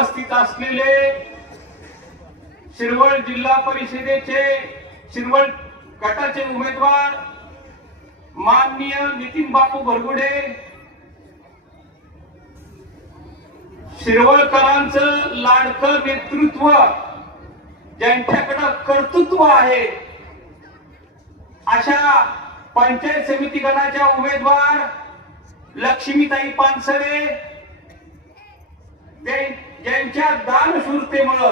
उपस्थित असलेले शिरवळ जिल्हा परिषदेचे शिरवळ गटाचे उमेदवार माननीय नितीन बापू भरगुडे, शिरवळकरांचं लाडकं नेतृत्व, ज्यांच्याकडे कर्तृत्व आहे, अशा पंचायत समिती गणाच्या उमेदवार लक्ष्मीताई पानसरे, ज्यांच्या दानशूरतेमुळे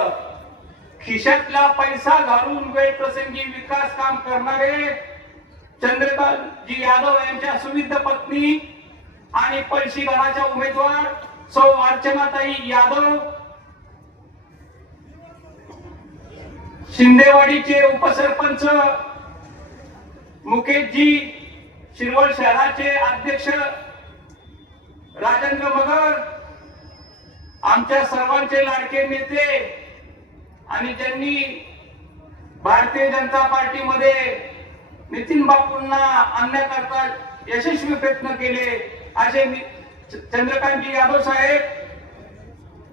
खिशातला पैसा घालून वेळ प्रसंगी विकास काम करणारे चंद्रकांतजी यादव यांच्या सुविध पत्नी आणि पळशी गणाच्या उमेदवार सौ अर्चनाताई यादव, शिंदेवाडीचे उपसरपंच मुकेशजी, शिरवळ शहराचे अध्यक्ष राजेंद्र मगर, आमच्या सर्वांचे लाडके नेते आणि ज्यांनी भारतीय जनता पार्टीमध्ये नितीन बापूंना आणण्याकरता यशस्वी प्रयत्न केले असे चंद्रकांतजी यादव साहेब,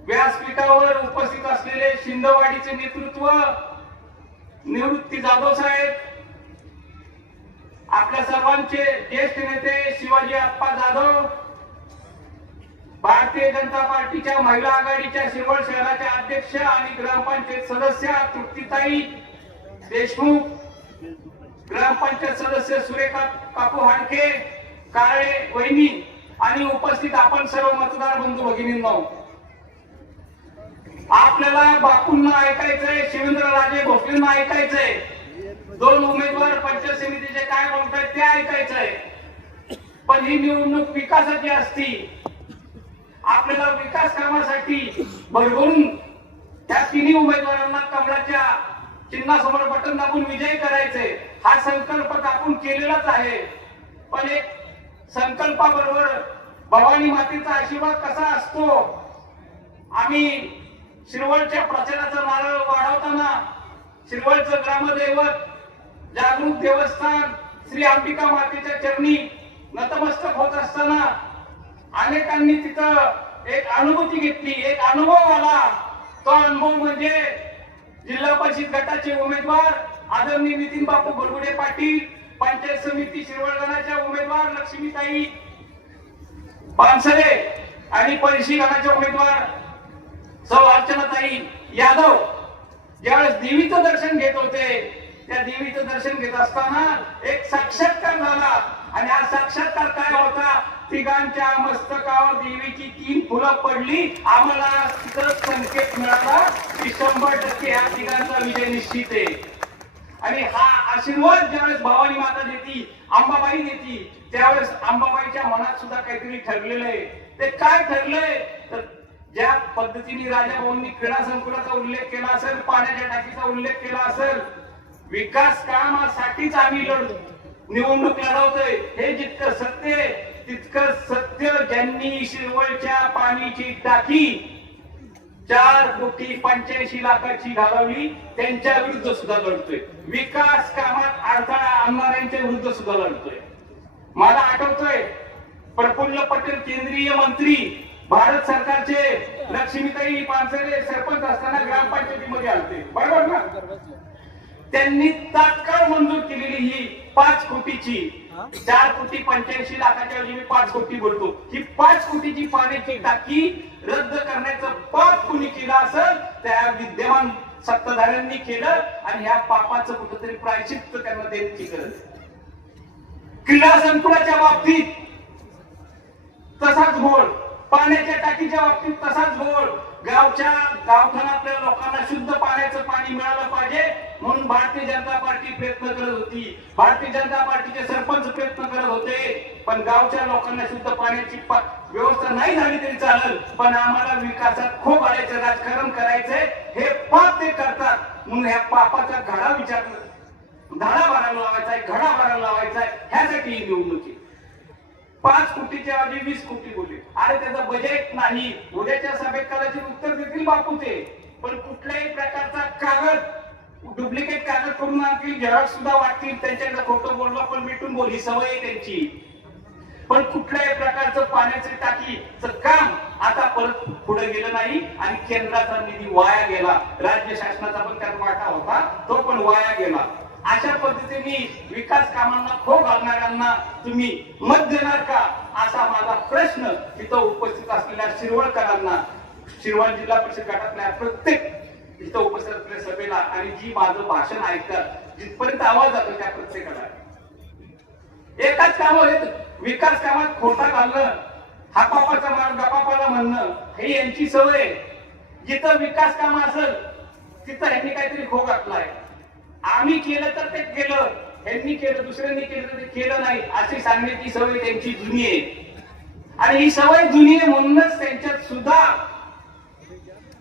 व्यासपीठावर उपस्थित असलेले शिंदेवाडीचे नेतृत्व निवृत्ती जाधव साहेब, आपल्या सर्वांचे ज्येष्ठ नेते शिवाजी आप्पा जाधव, भारतीय जनता पार्टीच्या महिला आघाडीच्या शिरवळ शहराच्या अध्यक्ष आणि ग्रामपंचायत सदस्य तृप्तीताई देशमुख, ग्रामपंचायत सदस्य सुरेखा काकू हाडके, काळे वहिनी आणि उपस्थित आपण सर्व मतदार बंधू भगिनींनो, आपल्याला बापूंना ऐकायचंय, शिवेंद्रराजे भोसलेंना ऐकायचंय, दोन उमेदवार पंचायत समितीचे काय बोलतायत ते ऐकायचंय, पण ही निवडणूक विकासाची असती. आपल्याला विकास कामासाठी भरभरून त्या तिन्ही उमेदवारांना कमळाच्या चिन्हासमोर बटन दाबून विजयी करायचे, हा संकल्प आपण केलेलाच आहे. पण एक संकल्पाबरोबर भवानी मातेचा आशीर्वाद कसा असतो, आम्ही शिरवळच्या प्रचाराचा नारळ वाढवताना शिरवळचं ग्रामदैवत जागृत देवस्थान श्री अंबिका मातेच्या चरणी नतमस्तक होत असताना अनेकांनी तिथं एक अनुभूती घेतली, एक अनुभव आला. तो अनुभव म्हणजे जिल्हा परिषद गटाचे उमेदवार आदरणीय नितीन बापू भरगुडे पाटील, पंचायत समिती शिरवळ गणाच्या उमेदवार लक्ष्मीताई पानसरे आणि पळशी गणाच्या उमेदवार सौ अर्चनाताई यादव ज्यावेळेस देवीचं दर्शन घेत होते, त्या देवीचं दर्शन घेत असताना एक साक्षात्कार झाला. आणि हा साक्षात्कार काय होता, तिघांच्या मस्तकावर देवीची 3 फुलं पडली. आम्हाला तिथं संकेत मिळाला की 100% ह्या तिघांचा विजय निश्चित आहे. आणि हा आशीर्वाद ज्यावेळेस भवानी माता देती, अंबाबाई देती, त्यावेळेस अंबाबाईच्या मनात सुद्धा काहीतरी ठरलेलं आहे. ते काय ठरलंय तर ज्या पद्धतीने राजाभाऊंनी क्रीडा संकुलाचा उल्लेख केला असेल, पाण्याच्या टाकीचा उल्लेख केला असेल, विकास कामासाठीच आम्ही निवडणूक लढवतोय हे जितकं सत्य तितकं सत्य ज्यांनी शिरवळच्या पाण्याची टाकी 4,85,00,000 घालवली त्यांच्या विरुद्ध सुद्धा लढतोय. विकास कामात अडथळा आणणाऱ्यांच्या विरुद्ध सुद्धा लढतोय. मला आठवतोय प्रफुल्ल पटेल केंद्रीय मंत्री भारत सरकारचे लक्ष्मीताई पानसरे सरपंच असताना ग्रामपंचायतीमध्ये आलते, बरोबर ना. त्यांनी तात्काळ मंजूर केलेली ही 5 कोटीची 4,85,00,000 ऐवजी मी 5 कोटी बोलतो, ही 5 कोटीची पाण्याची टाकी रद्द करण्याचं पाप कुणी केलं असेल त्या विद्यमान सत्ताधाऱ्यांनी केलं. आणि ह्या पापाचं कुठेतरी प्रायश्चित्त त्यांना द्यायची गरज. क्रीडा संकुलाच्या बाबतीत तसाच घोळ, पाण्याच्या टाकीच्या बाबतीत तसाच घोळ. गावठाणातल्या लोकांना शुद्ध पाण्याचं पाणी मिळालं पाहिजे म्हणून भारतीय जनता पार्टी प्रयत्न करत होती, भारतीय जनता पार्टीचे सरपंच प्रयत्न करत होते. पण गावच्या लोकांना शुद्ध पाण्याची व्यवस्था नाही झाली तरी चालेल, पण आम्हाला विकासात खूप आल्याचं राजकारण करायचंय हे पाप ते करतात. म्हणून ह्या पापाचा धडा भरायला लावायचा आहे, घडा भरायला लावायचा आहे. ह्यासाठी ही निवडणूक 5 कोटीच्या ऐवजी 20 कोटी बोलले. अरे त्याचं बजेट नाही. उद्याच्या सभेत कदाचित उत्तर देतील बापू ते, पण कुठल्याही प्रकारचा कागद डुप्लिकेट कागद करून आणतील, झेरॉक्स सुद्धा वाटतील, त्यांच्याकडे खोटं बोललं पण मिटून बोल ही सवय आहे त्यांची. पण कुठल्याही प्रकारचं पाण्याचं टाकीचं काम आता परत पुढे गेलं नाही आणि केंद्राचा निधी वाया गेला, राज्य शासनाचा पण त्यात वाटा होता, तो पण वाया गेला. अशा पद्धतीने विकास कामांना खो घालणाऱ्यांना तुम्ही मत देणार का, असा माझा प्रश्न इथं उपस्थित असलेल्या शिरवळकरांना, शिरवळ जिल्हा परिषद गटातल्या प्रत्येक इथं उपस्थित असलेल्या सभेला आणि जी माझं भाषण ऐकतात, जिथपर्यंत आवाज जातो त्या प्रत्येकाला एकाच काम विकास कामात खोटा घालणं, हापापाचा मार्ग गपापाला म्हणणं, हे यांची सवय. जिथं विकास काम असेल तिथं ह्यांनी काहीतरी खो घातलाय. आम्ही केलं तर ते केलं, ह्यांनी केलं दुसऱ्यांनी केलं तर ते केलं नाही अशी सांगण्याची सवय त्यांची जुनी आहे. आणि ही सवय जुनी आहे म्हणूनच त्यांच्यात सुद्धा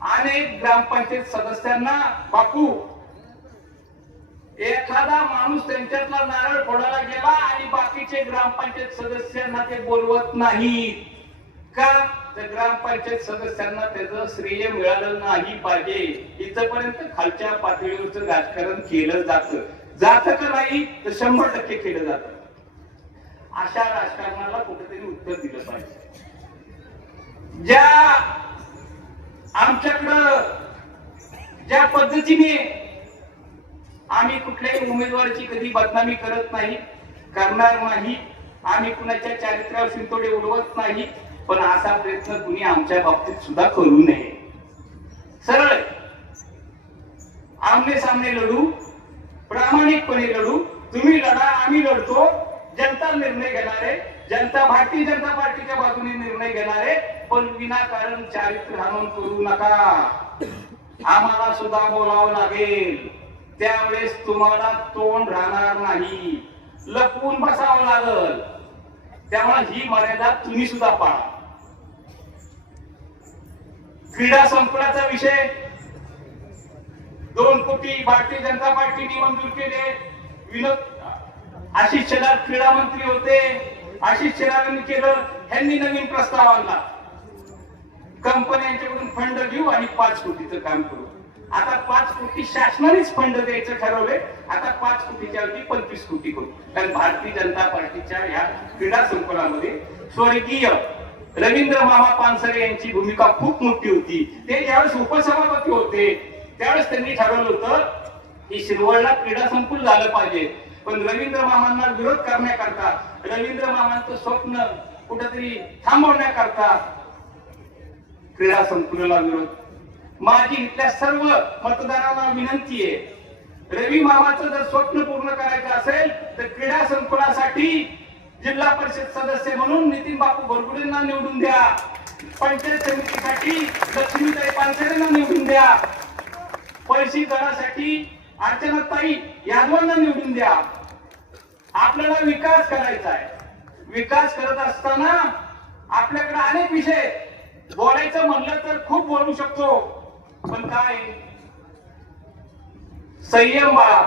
अनेक ग्रामपंचायत सदस्यांना बापू एखादा माणूस त्यांच्यातला नारळ फोडायला गेला आणि बाकीचे ग्रामपंचायत सदस्यांना ते बोलवत नाहीत का, तर ग्रामपंचायत सदस्यांना त्याचं श्रेय मिळालं नाही पाहिजे. इथपर्यंत खालच्या पातळीवरचं राजकारण केलं जातं का नाही, तर 100% केलं जातं. अशा राजकारणाला कुठेतरी उत्तर दिलं पाहिजे. ज्या आमच्याकडं ज्या पद्धतीने आम्ही कुठल्याही उमेदवाराची कधी बदनामी करत नाही, करणार नाही, आम्ही कुणाच्या चारित्र्यावर शिंतोडे उडवत नाही, पण असा प्रयत्न कुणी आमच्या बाबतीत सुद्धा करू नये. सरळ आमने सामने लढू, प्रामाणिकपणे लढू. तुम्ही लढा, आम्ही लढतो. जनता निर्णय घेणार आहे, जनता भारतीय जनता पार्टीच्या बाजूने निर्णय घेणार आहे, पण विनाकारण चारित्र्य हनन करू नका. आम्हाला सुद्धा बोलावं लागेल, त्यावेळेस तुम्हाला तोंड राहणार नाही, लपवून बसावं लागल. त्यामुळे ही मर्यादा तुम्ही सुद्धा पाळा. क्रीडा संकुलाचा विषय 2 कोटी भारतीय जनता पार्टीने मंजूर केले. विनोद आशिष शेलार क्रीडा मंत्री होते, आशिष शेलारांनी केलं. ह्यांनी नवीन प्रस्ताव आणला, कंपन्यांच्याकडून फंड घेऊ आणि 5 कोटीचं काम करू. आता 5 कोटी शासनानेच फंड द्यायचं ठरवले. आता 5 कोटीच्या ऐवजी 25 कोटी करू. कारण भारतीय जनता पार्टीच्या या क्रीडा संकुलामध्ये स्वर्गीय रवींद्र मामा पानसरे यांची भूमिका खूप मोठी होती. ते ज्यावेळेस उपसभापती होते त्यावेळेस त्यांनी ठरवलं होतं की शिरवळला क्रीडा संकुल झालं पाहिजे. पण रवींद्र मामांना विरोध करण्याकरता, रवींद्र मामांचं स्वप्न कुठेतरी थांबवण्याकरता क्रीडा संकुलाला विरोध. माझी इथल्या सर्व मतदारांना विनंती आहे, रवी मामाचं जर स्वप्न पूर्ण करायचं असेल तर क्रीडा संकुलासाठी जिल्हा परिषद सदस्य म्हणून नितीन बापू बोरगुडेंना निवडून द्या. पंचायत समितीसाठी लक्ष्मीताई पानसरेंना निवडून द्या. पैसे दरासाठी अर्चनाताई यादवांना निवडून द्या. आपल्याला विकास करायचा आहे. विकास करत असताना आपल्याकडे अनेक विषय बोलायचं म्हणलं तर खूप बोलू शकतो, पण काय संयम बाळा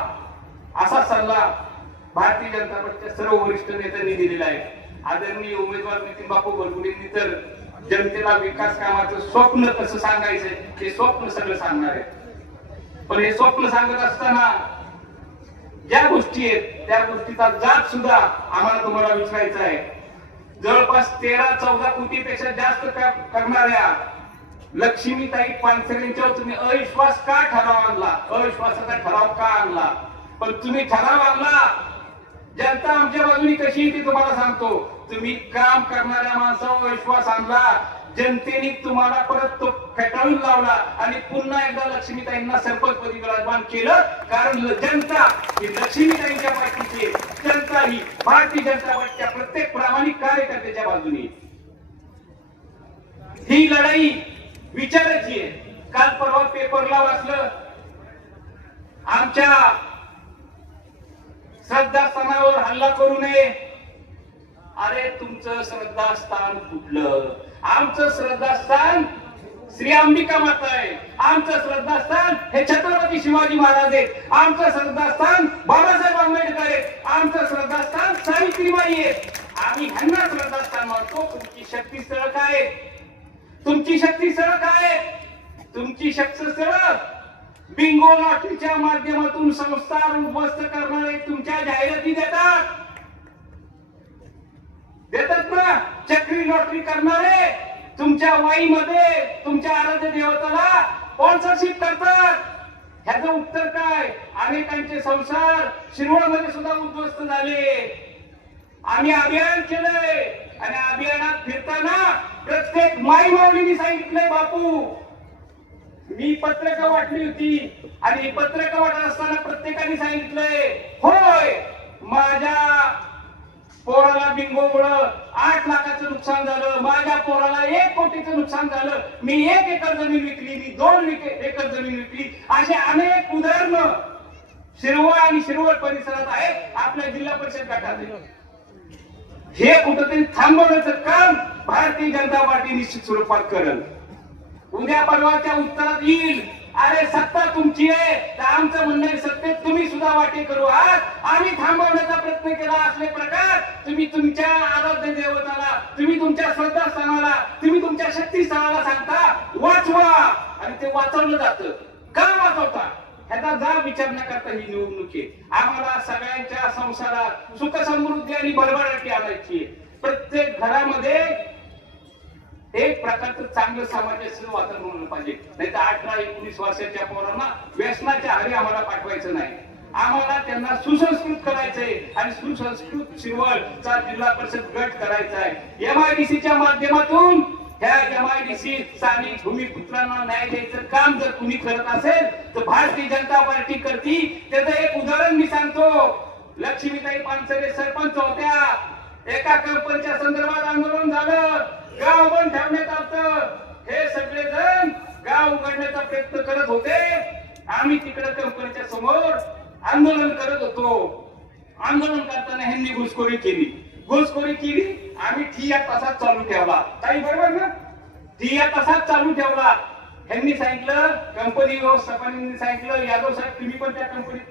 असा सल्ला भारतीय जनता पार्टीच्या सर्व वरिष्ठ नेत्यांनी दिलेला आहे. आदरणीय उमेदवार नितीन बापू बोरगुडेंनी तर जनतेला विकास कामाचं स्वप्न कसं सांगायचंय ते स्वप्न सगळं सांगणार आहे. पण हे स्वप्न सांगत असताना ज्या गोष्टी आहेत त्या गोष्टीचा जात सुद्धा आम्हाला तुम्हाला विचारायचा आहे. जवळपास 13-14 कोटीपेक्षा जास्त करणाऱ्या लक्ष्मीताई पानसरेंच्यावर तुम्ही अविश्वास का ठराव आणला, अविश्वासाचा ठराव का आणला? पण तुम्ही ठराव आणला, जनता आमच्या बाजूने कशी ती तुम्हाला सांगतो. तुम्ही काम करणाऱ्या माणसावर विश्वास आणला, जनतेने तुम्हाला परत तो फेटाळून लावला आणि पुन्हा एकदा लक्ष्मीताईंना सरपंचपदी विराजमान केलं. कारण जनता ही लक्ष्मीताईंच्या पाठीची, जनता ही भारतीय जनता पार्टीच्या प्रत्येक प्रामाणिक कार्यकर्त्याच्या बाजूने. ही लढाई विचारायची आहे. काल परवा पेपरला वाचलं, आमच्या श्रद्धास्थानावर हल्ला करू नये. अरे तुमचं श्रद्धास्थान कुठलं? आमचं श्रद्धास्थान श्री अंबिका माता आहे. आमचं श्रद्धास्थान हे छत्रपती शिवाजी महाराज आहेत. आमचं श्रद्धास्थान बाबासाहेब आंबेडकर आहे. आमचं श्रद्धास्थान सावित्रीबाई आहे. आम्ही ह्यांना श्रद्धास्थान मानतो. तुमची शक्ती स्थळ काय? तुमची शक्ती स्थळ काय? तुमची शक्ती स्थळ बिंगो लॉटरीच्या माध्यमातून संस्था उद्ध्वस्त करणारे तुमच्या जाहिराती देतात. देतात ना चक्री लॉटरी करणारे तुमच्या वाईमध्ये तुमच्या आराध्य देवताला स्पॉन्सरशिप करतात. ह्याचं उत्तर काय? अनेकांचे संसार शिरवळमध्ये सुद्धा उद्ध्वस्त झाले. आम्ही अभियान केलंय आणि अभियानात फिरताना प्रत्येक माई माऊलींनी सांगितलंय बापू, मी पत्रकं वाटली होती आणि पत्रकं वाटत असताना प्रत्येकाने सांगितलंय होय माझ्या पोराला बिंगोमुळं 8 लाखाचं नुकसान झालं, माझ्या पोराला 1 कोटीचं नुकसान झालं, मी 1 एकर जमीन विकली, मी 2 एकर जमीन विकली. असे अनेक उदाहरणं शिरवळ आणि शिरवळ परिसरात आहेत, आपल्या जिल्हा परिषद गटात. हे कुठेतरी थांबवण्याचं काम भारतीय जनता पार्टी निश्चित स्वरूपात करेल. उद्या परवाच्या उत्तरात येईल अरे सत्ता तुमची आहे तर आमचं म्हणणं सत्तेत तुम्ही सुद्धा वाटे करू आहात. आम्ही थांबवण्याचा प्रयत्न केला असले प्रकार तुम्ही तुमच्या आराध्य देवताला, तुम्ही तुमच्या श्रद्धास्थानाला, तुम्ही तुमच्या शक्तीस्थानाला सांगता वाचवा आणि ते वाचवलं जातं. का वाचवता ह्याचा जा विचार न करता ही निवडणूक आहे. आम्हाला सगळ्यांच्या संसारात सुख समृद्धी आणि भरभराटी आणायची. प्रत्येक घरामध्ये एक प्रकारचं चांगलं सामंजस्य वातावरण पाहिजे. नाही तर 18-19 वर्षाच्या पोरांना व्यसनाच्या आहारी आम्हाला पाठवायचं नाही. आम्हाला त्यांना सुसंस्कृत करायचंय आणि सुसंस्कृत शिरवळचा जिल्हा परिषद गट करायचा आहे. MIDCच्या माध्यमातून ह्या MIDC स्थानिक भूमिपुत्रांना न्याय द्यायचं काम जर कुणी करत असेल तर भारतीय जनता पार्टी करती. त्याचं एक उदाहरण मी सांगतो. लक्ष्मीताई पानसरे सरपंच होत्या. एका कंपनीच्या संदर्भात आंदोलन झालं, गाव बंद ठेवण्यात आलं. हे सगळेजण गाव उघडण्याचा प्रयत्न करत होते. आम्ही तिकडे कंपनीच्या समोर आंदोलन करत होतो. आंदोलन करताना ह्यांनी घुसखोरी केली. आम्ही ठिय्या तसाच चालू ठेवला. काही बरोबर ना? ठिय्या तसाच चालू ठेवला. ह्यांनी सांगितलं, कंपनी व्यवस्थापनाने सांगितलं यादव साहेब तुम्ही पण त्या कंपनीत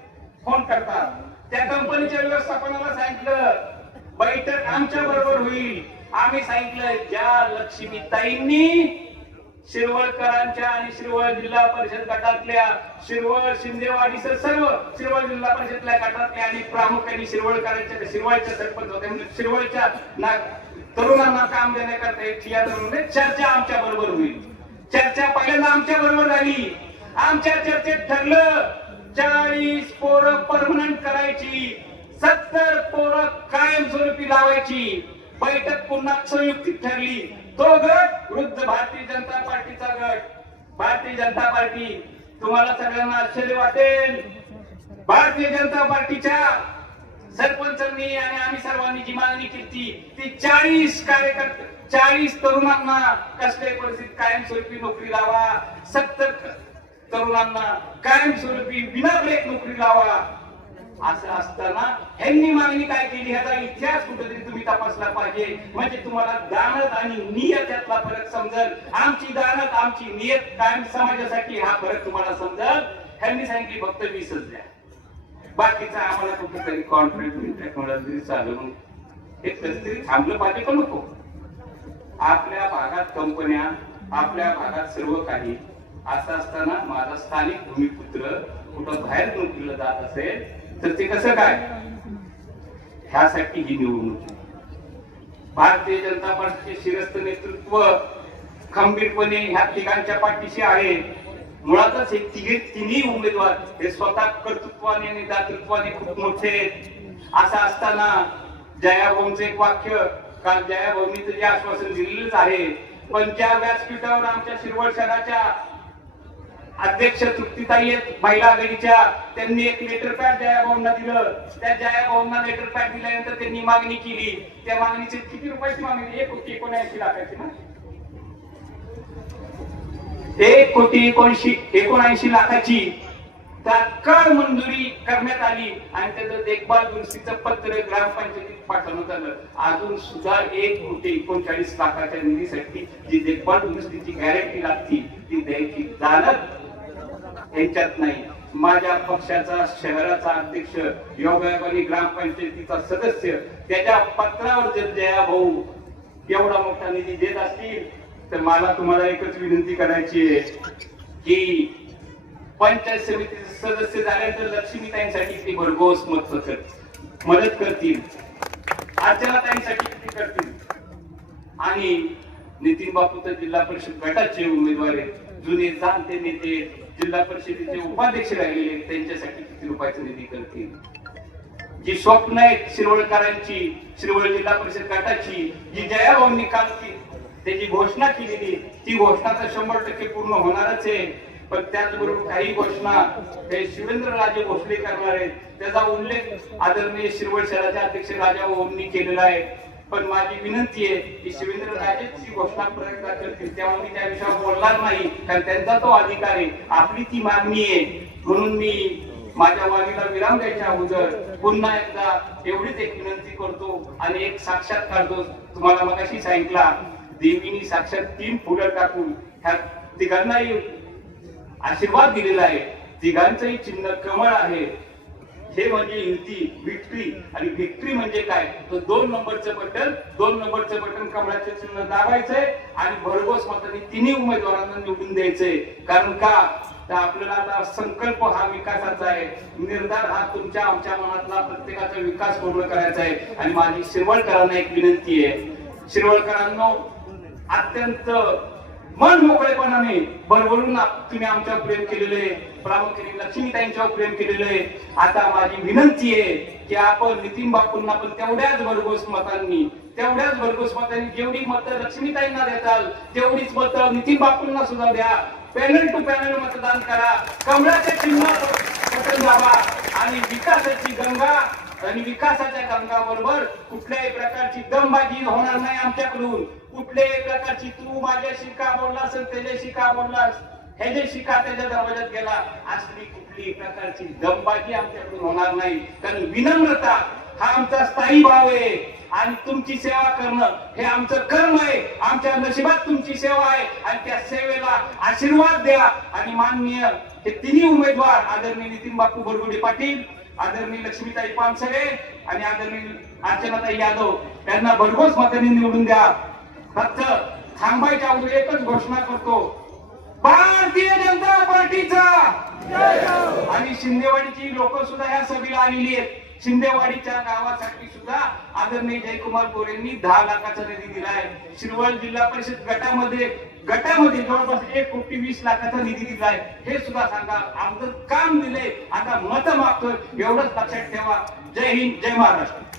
फोन करता. त्या कंपनीच्या व्यवस्थापनाला सांगितलं बैठक आमच्या बरोबर होईल. आम्ही सांगितलं ज्या लक्ष्मीताईंनी शिरवळकरांच्या आणि शिरवळ जिल्हा परिषद गटातल्या शिरवळ शिंदेवाडीसह सर्व शिरवळ जिल्हा परिषदल्या गटातल्या आणि प्रामुख्याने शिरवळकरांच्या शिरवळच्या सरपंच होते म्हणजे शिरवळच्या तरुणांना काम देण्याकरता चर्चा आमच्या बरोबर होईल. चर्चा पहिल्यांदा आमच्या बरोबर झाली. आमच्या चर्चेत ठरलं 40 पोरं परमनंट करायची, 70 पोरं कायमस्वरूपी लावायची. बैठक पुन्हा संयुक्तिक ठरली. तो गट वृद्ध भारतीय जनता पार्टीचा गट. भारतीय जनता पार्टी तुम्हाला सगळ्यांना आश्चर्य वाटेल, भारतीय जनता पार्टीच्या सरपंचांनी आणि आम्ही सर्वांनी जी मागणी केली ती 40 कार्यकर्ते 40 तरुणांना कसल्याही परिस्थितीत कायमस्वरूपी नोकरी लावा, 70 तरुणांना कायमस्वरूपी विना ब्रेक नोकरी लावा. असं असताना ह्यांनी मागणी काय केली ह्याचा इतिहास कुठेतरी तुम्ही तपासला पाहिजे. म्हणजे तुम्हाला दानत आणि नियत यातला फरक समजेल. आमची दानत आमची नियत कायम समाजासाठी हा फरक तुम्हाला समजेल. ह्यांनी सांगितली फक्त 20च द्या, बाकीचा आम्हाला कुठेतरी कॉन्ट्रॅक्ट टेक्नॉलॉजी चालू हे कधीतरी थांबलं पाहिजे का नको? आपल्या भागात कंपन्या, आपल्या भागात सर्व काही असं असताना माझा स्थानिक भूमिपुत्र कुठं बाहेर नोकरीला जात असेल तर ते कसं काय? ह्यासाठी ही निवडणूक. भारतीय जनता पार्टीचे शिरस्त नेतृत्व खंबीरपणे ह्या तिघांच्या पाठीशी आहे. मुळातच हे तिन्ही उमेदवार हे स्वतः कर्तृत्वाने आणि दातृत्वाने खूप मोठे आहेत. असं असताना जयाभाऊंचं एक वाक्य, काल जयाभाऊंनी जे आश्वासन दिलेलंच आहे, पण ज्या व्यासपीठावर आमच्या शिरवळ शहराच्या अध्यक्ष तृप्तीताई महिला आघाडीच्या त्यांनी एक लेटर पॅड जयाभाऊंना दिलं. त्या जयाभाऊंना लेटर पॅड दिल्यानंतर त्यांनी मागणी केली. त्या मागणीची किती रुपयाची मागणी? 1,79,00,000 ना? 1,79,00,000 तात्काळ मंजुरी करण्यात आली आणि त्याचं देखभाल दुरुस्तीचं पत्र ग्रामपंचायतीत पाठवण्यात आलं. अजून सुद्धा 1,39,00,000 निधीसाठी जी देखभाल दुरुस्तीची गॅरंटी लागती ती द्यायची दानत यांच्यात नाही. माझ्या पक्षाचा शहराचा अध्यक्ष, योगायोगाने ग्रामपंचायतीचा सदस्य, त्याच्या पत्रावर जर जयाभाऊ एवढा मोठा निधी देत असतील तर मला तुम्हाला एकच विनंती करायची आहे की पंचायत समितीचे सदस्य झाल्यानंतर लक्ष्मीताईंसाठी ते भरघोस मदत करतील, अर्चनाताईंसाठी करतील. आणि नितीन बापू तर जिल्हा परिषद गटाचे उमेदवार आहेत, जुने जाणते नेते, जिल्हा परिषदेचे उपाध्यक्ष राहिलेले, त्यांच्यासाठी किती रुपयाचा निधी करतील. जी स्वप्न आहेत शिरवळकरांची, शिरवळ जिल्हा परिषद गटाची, जी जयाभाऊंनी काल त्याची घोषणा केलेली, ती घोषणा तर 100% पूर्ण होणारच आहे. पण त्याचबरोबर काही घोषणा हे शिवेंद्रराजे भोसले करणार आहेत, त्याचा उल्लेख आदरणीय शिरवळ शहराचे अध्यक्ष राजाभाऊंनी केलेला आहे. पण माझी विनंती आहे की शिवेंद्रराजेच ही घोषणा प्रयत्न करतील, तेव्हा मी त्या विषयावर बोलणार नाही, कारण त्यांचा तो अधिकार आहे, आपली ती मागणी आहे. म्हणून मी माझ्या वाणीला विराम द्यायच्या अगोदर पुन्हा एकदा एवढीच एक विनंती करतो आणि एक साक्षात्कार जो तुम्हाला मगाशी सांगितला, देवीनी साक्षात 3 फुलं टाकून ह्या तिघांनाही आशीर्वाद दिलेला आहे. तिघांचंही चिन्ह कमळ आहे. हे म्हणजे युती, विक्ट्री. आणि विक्ट्री म्हणजे काय, तर 2 नंबरचं बटन कमळाचं चिन्ह दाबायचंय आणि भरघोस मतांनी तिन्ही उमेदवारांना निवडून द्यायचंय. कारण का, तर आपल्याला आता संकल्प हा विकासाचा आहे, निर्धार हा तुमच्या आमच्या मनातला प्रत्येकाचा विकास पूर्ण करायचा आहे. आणि माझी शिरवळकरांना एक विनंती आहे, शिरवळकरांनो अत्यंत मन मोकळेपणाने भरभरून तुम्ही आमच्यावर प्रेम केलेले, प्रामुख्याने लक्ष्मीताईंच्यावर प्रेम केलेले. आता माझी विनंती आहे की आपण नितीन बापूंना पण तेवढ्याच भरघोस मतांनी जेवढी मतं लक्ष्मीताईंना देताल तेवढीच मतं नितीन बापूंना सुद्धा द्या. पॅनल टू पॅनल मतदान करा, कमळाच्या चिन्हावर बटन दाबा आणि विकासाची गंगा आणि विकासाच्या गंगाबरोबर कुठल्याही प्रकारची दमबाजी होणार नाही आमच्याकडून. कुठल्याही प्रकारची तू माझ्याशी का बोललास, त्याच्याशी का बोललास, ह्याच्याशी का त्याच्या दरवाजात गेला, असली कुठलीही प्रकारची दमबाजी आमच्याकडून होणार नाही. कारण विनम्रता हा आमचा स्थायी भाव आहे आणि तुमची सेवा करणं हे आमचं कर्म आहे. आमच्या नशिबात तुमची सेवा आहे आणि त्या सेवेला आशीर्वाद द्या. आणि माननीय हे तिन्ही उमेदवार आदरणीय नितीन बापू बरगुडे पाटील, आदरणीय लक्ष्मीताई पानसरे आणि आदरणीय अर्चनाताई यादव यांना भरघोस मतांनी निवडून द्या. फक्त थांबायच्या अगोदर एकच घोषणा करतो, भारतीय जनता पार्टीचा आणि शिंदेवाडीची लोक सुद्धा ह्या सभेला आलेली आहेत. शिंदेवाडीच्या गावासाठी सुद्धा आदरणीय जयकुमार गोरेंनी 10 लाखाचा निधी दिलाय. शिरवळ जिल्हा परिषद गटामध्ये जवळपास 1,20,00,000चा निधी दिलाय. हे सुद्धा सांगा, आमचं काम दिलंय, आता मत मागतोय, एवढंच लक्षात ठेवा. जय हिंद, जय महाराष्ट्र.